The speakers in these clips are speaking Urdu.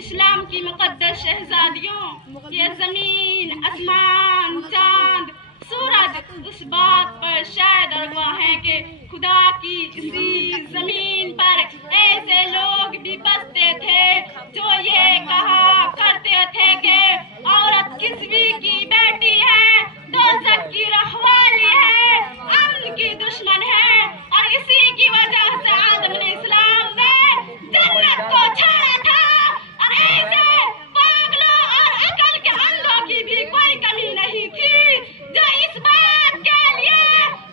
اسلام کی مقدس شہزادیوں، یہ زمین، آسمان، چاند، سورج اس بات پر شاہد اور گواہ ہے کہ خدا کی اسی زمین پر ایسے لوگ بھی بستے تھے جو یہ کہا کرتے تھے کہ عورت کسوی کی بیٹی ہے، دوزخ کی رہوالی ہے، امن کی دشمن ہے، اور اسی کی وجہ سے آدم علیہ السلام نے جنت کو چھوڑا تھا، اور ایسے پاگلوں اور عقل کے اندھوں کی بھی کوئی کمی نہیں تھی جو اس بات کے لیے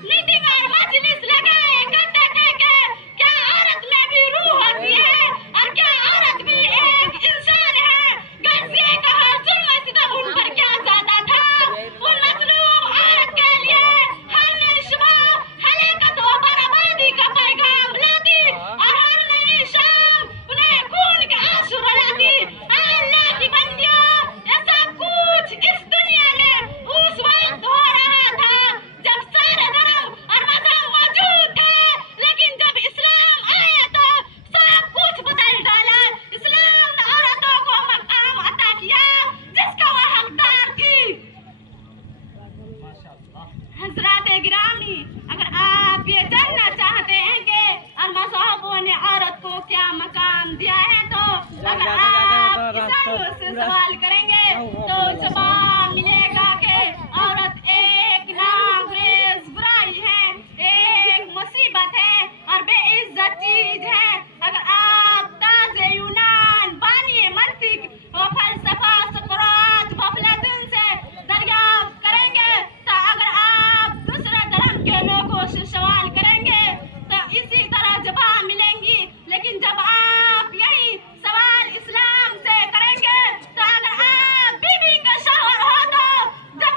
میٹنگ اور مجلس لگائے کرتے تھے کہ کیا عورت میں بھی روح ہوتی ہے اور کیا عورت بھی ایک انسان ہے۔ غزے کا ہر ظلم و ستم ان پر کیا زیادہ تھا، ان مظلوم عورت کے لیے ہر نئی صبح ہلاکت و بربادی کا پیغام لاتی اور ہر نئی شام انہیں خون کے آنسو رلاتی۔ اللہ کی بندیوں، یہ سب کچھ اس دنیا میں اس وقت ہو رہا تھا جب سارے دھرم اور مذہب موجود تھے، لیکن جب اسلام آیا تو سب کچھ بدل ڈالا۔ اسلام نے عورتوں کو مقام عطا کیا جس کا وہ حقدار تھی۔ حضرات گرامی، اگر آپ یہ جاننا چاہتے ہیں کہ اور مذہبوں نے عورت کو کیا مقام دیا ہے تو اگر آپ عیسائیوں سے سوال کریں گے تو جواب ملے گا کہ عورت ایک ناگزیر برائی ہے، ایک مصیبت ہے اور بے عزت چیز ہے۔ اگر آپ تازہ یونان، بانی منطق و فلسفہ سقراط و افلاطون سے دریافت کریں گے تو اگر آپ دوسرے دھرم کے لوگوں سے سوال کریں گے تو اسی طرح جواب ملیں گی، لیکن جب آپ یہی سوال اسلام سے کریں گے تو اگر آپ بیوی کا شوہر ہو تو جب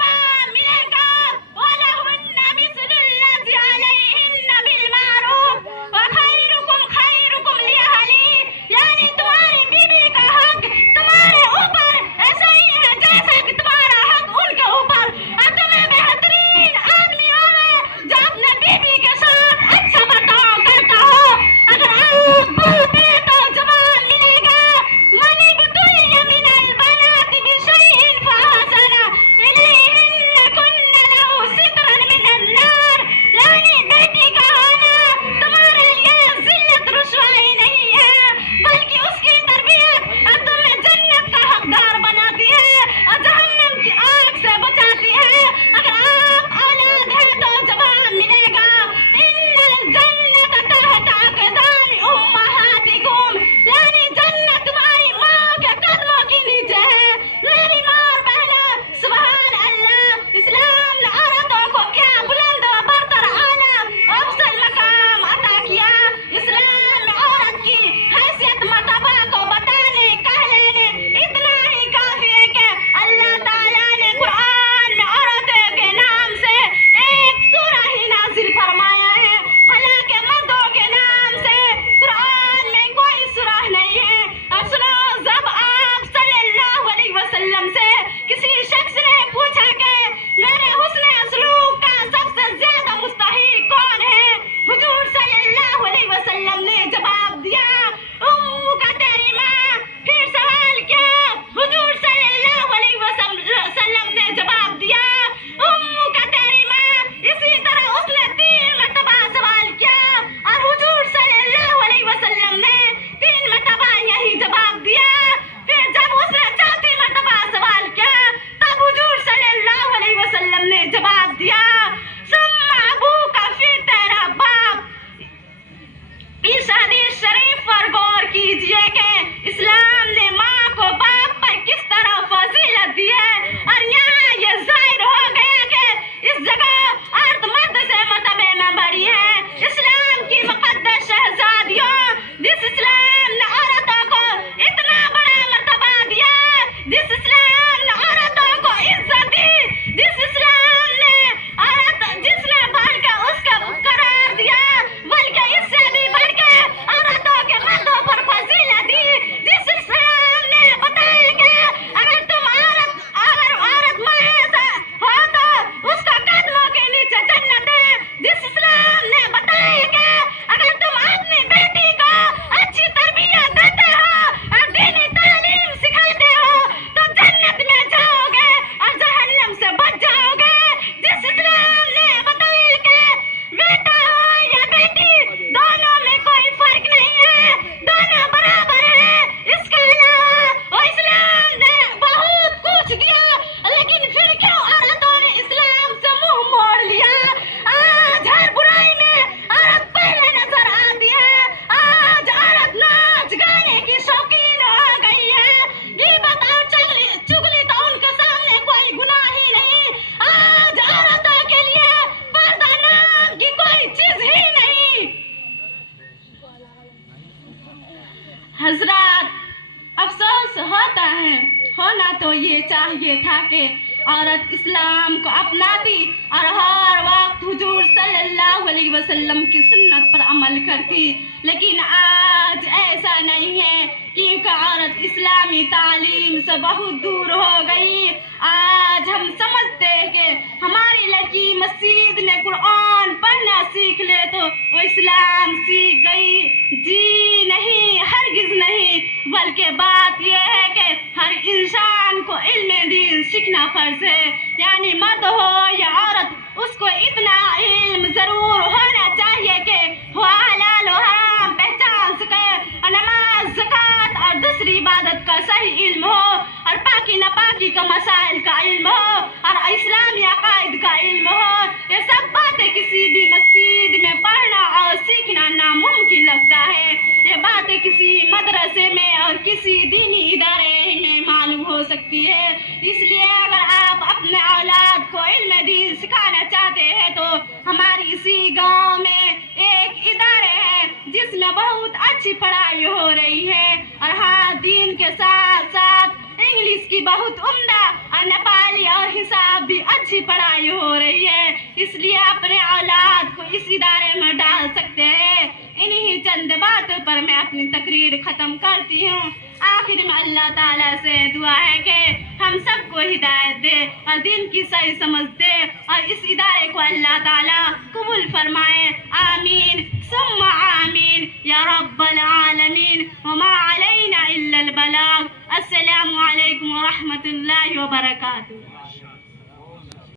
تو یہ چاہیے تھا کہ عورت اسلام کو اپناتی اور ہر وقت حضور صلی اللہ علیہ وسلم کی سنت پر عمل کرتی، لیکن آج ایسا نہیں ہے کیونکہ عورت اسلامی تعلیم سے بہت دور ہو گئی۔ آج ہم سمجھتے ہیں کہ ہماری لڑکی مسجد میں قرآن پڑھنا سیکھ لے تو وہ اسلام سیکھ گئی۔ جی نہیں، ہرگز نہیں، بلکہ بات یہ ہے کہ ہر انسان کو علم دین سیکھنا فرض ہے، یعنی مرد ہو یا عورت، اس کو اتنا علم ضرور ہونا چاہیے کہ وہ حلال و حرام پہچان سکے، اور نماز، زکوٰۃ اور دوسری عبادت کا صحیح علم ہو، اور پاکی ناپاکی کا مسائل کا علم ہو، اور اسلامی عقائد کا علم ہو۔ یہ سب باتیں کسی بھی مسجد میں پڑھنا اور سیکھنا ناممکن لگتا ہے۔ یہ باتیں کسی مدرسے میں اور کسی دینی ادارے میں معلوم ہو سکتی ہے۔ اس لیے اگر آپ اپنے اولاد کو علم دین سکھانا چاہتے ہیں تو ہماری اسی گاؤں میں ایک ادارے ہے جس میں بہت اچھی پڑھائی ہو رہی ہے، اور ہاں، دین کے ساتھ ساتھ انگلش کی بہت عمدہ اور نیپالی اور حساب بھی اچھی پڑھائی ہو رہی ہے۔ اس لیے اپنے اولاد کو اس ادارے میں ڈال سکتے ہیں۔ انہی چند باتوں پر میں اپنی تقریر ختم کرتی ہوں۔ آخر میں اللہ تعالیٰ سے دعا ہے کہ ہم سب کو ہدایت دے اور دین کی صحیح سمجھ دے، اور اس ادارے کو اللہ تعالیٰ قبول فرمائے۔ آمین ثم آمین یا رب العالمین، وما علینا الا البلاغ۔ السلام علیکم ورحمۃ اللہ وبرکاتہ۔